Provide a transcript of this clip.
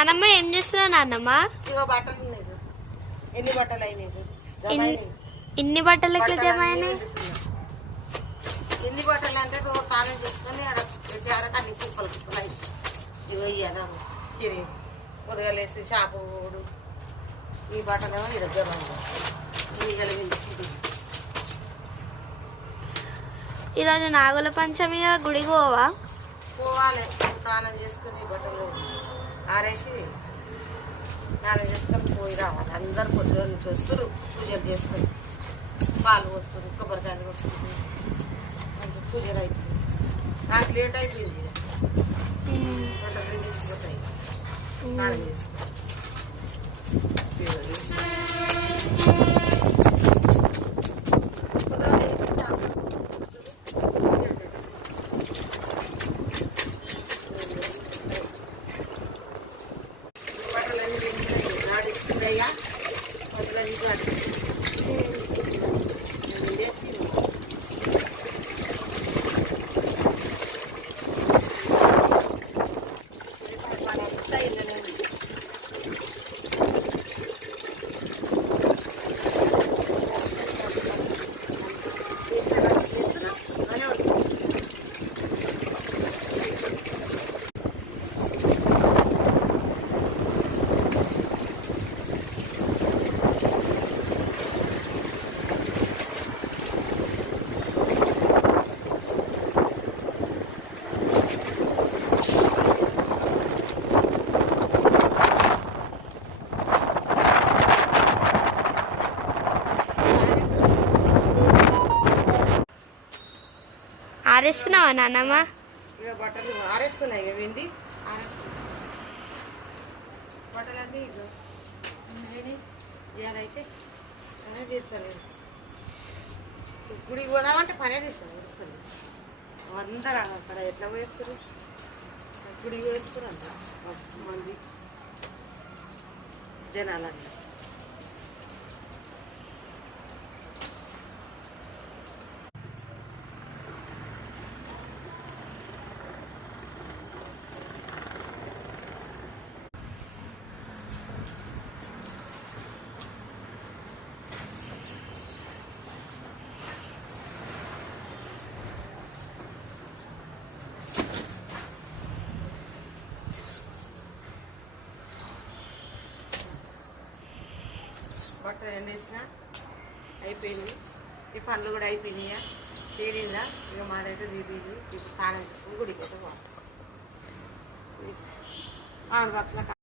నానమ్మ ఏం చేస్తున్నావు నాన్నమ్మ? ఇగో బట్టలు ఉన్నాయి చూడు, ఎన్ని బట్టలు అయినాయి చూడు, జమ అయినాయి. ఇన్ని బట్టలకి జమ అయినాయి. ఎన్ని బట్టలు అంటే రోజు తానే చేసుకొని అరకన్ని కుప్పలు కుప్పలు అయి ఇవి ఇయ్యాను కిరి ఉదగలేసి షాపు పోడు. ఈ బట్టలేమో ఇక్కడ జమ ఈరోజు నాగుల పంచమి గుడికి పోవా? పోవాలి, స్నానం చేసుకుని బట్టలు ఆరేసి స్నానం చేసుకొని పోయి రావాలి. అందరు పొద్దున్న నుంచి వస్తారు, పూజలు చేసుకొని పాలు పోస్తారు, కొబ్బరికాయలు వస్తుంది, పూజలు అవుతుంది. నాకు లేట్ అయిపోయింది, బట్టలు రెండేసిపోతాయి. స్నానం చేసుకోవాలి. ఆరేస్తున్నావా నాన్నమ్మ? ఇక బట్టలు ఆరేస్తున్నాయి, ఇక వెండి ఆరేస్తున్నాయి. బట్టలన్నీ ఇక ఇవాళైతే పనే తీస్తాను. గుడికి పోదామంటే పనే తీస్తాను. వస్తుంది అందరూ అక్కడ ఎట్లా పోయేస్తారు, గుడికి పోయేస్తారు అంత మంది జనాలంతా. బట్టలు ఎండేసిన అయిపోయింది. ఈ పనులు కూడా అయిపోయినాయా, తీరిందా? ఇక మాదైతే తీరింది. ఇప్పుడు స్నానం చేసుకుని గుడికి అయితే బాగుంటుంది. ఆవిడ బాక్స్లో